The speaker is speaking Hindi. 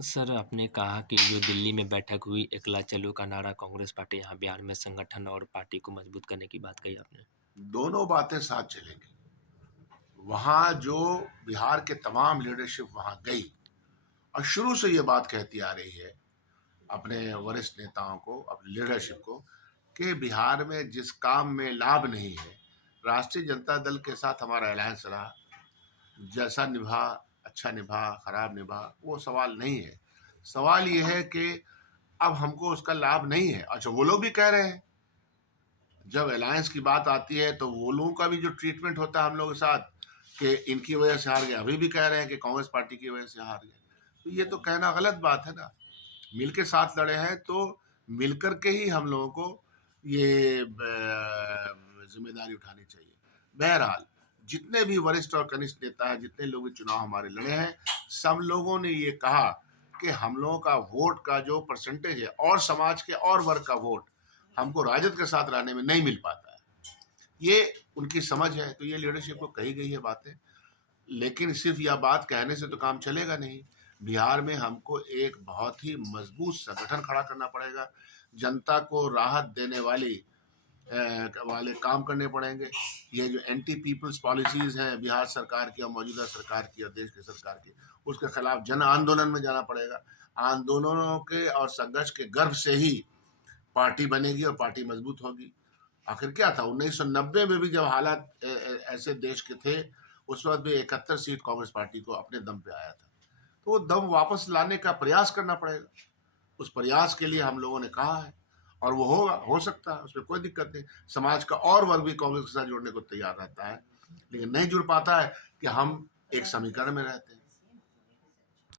सर, आपने कहा कि जो दिल्ली में बैठक हुई, "एकला चलो" का नारा कांग्रेस पार्टी यहाँ बिहार में संगठन और पार्टी को मजबूत करने की बात कही आपने। दोनों बातें साथ चलेंगी। वहाँ जो बिहार के तमाम लीडरशिप वहाँ गई और शुरू से ये बात कहती आ रही है अपने वरिष्ठ नेताओं को, अपने लीडरशिप को, कि बिहार में जिस काम में लाभ नहीं है, राष्ट्रीय जनता दल के साथ हमारा अलायंस रहा, जैसा निभा, अच्छा निभा, खराब निभा, वो सवाल नहीं है। सवाल ये है कि अब हमको उसका लाभ नहीं है। अच्छा, वो लोग भी कह रहे हैं, जब अलायंस की बात आती है तो वो लोगों का भी जो ट्रीटमेंट होता है हम लोगों के साथ कि इनकी वजह से हार गए, अभी भी कह रहे हैं कि कांग्रेस पार्टी की वजह से हार गए। तो ये तो कहना गलत बात है ना। मिल के साथ लड़े हैं तो मिलकर के ही हम लोगों को ये जिम्मेदारी उठानी चाहिए। बहरहाल, जितने भी वरिष्ठ और कनिष्ठ नेता हैं, जितने लोग भी चुनाव हमारे लड़े हैं, सब लोगों ने ये कहा कि हम लोगों का वोट का जो परसेंटेज है और समाज के और वर्ग का वोट हमको राजद के साथ रहने में नहीं मिल पाता है। ये उनकी समझ है, तो ये लीडरशिप को कही गई है बातें। लेकिन सिर्फ यह बात कहने से तो काम चलेगा नहीं। बिहार में हमको एक बहुत ही मजबूत संगठन खड़ा करना पड़ेगा। जनता को राहत देने वाले काम करने पड़ेंगे। ये जो एंटी पीपल्स पॉलिसीज हैं बिहार सरकार की और मौजूदा सरकार की और देश की सरकार की, उसके खिलाफ जन आंदोलन में जाना पड़ेगा। आंदोलनों के और संघर्ष के गर्भ से ही पार्टी बनेगी और पार्टी मजबूत होगी। आखिर क्या था 1990 में भी जब हालात ऐसे देश के थे, उस वक्त भी 71 सीट कांग्रेस पार्टी को अपने दम पे आया था। तो वो दम वापस लाने का प्रयास करना पड़ेगा। उस प्रयास के लिए हम लोगों ने कहा है और वो होगा, हो सकता है, उसमें कोई दिक्कत नहीं। समाज का और वर्ग भी कांग्रेस के साथ जुड़ने को तैयार रहता है, लेकिन नहीं जुड़ पाता है कि हम एक समीकरण में रहते हैं।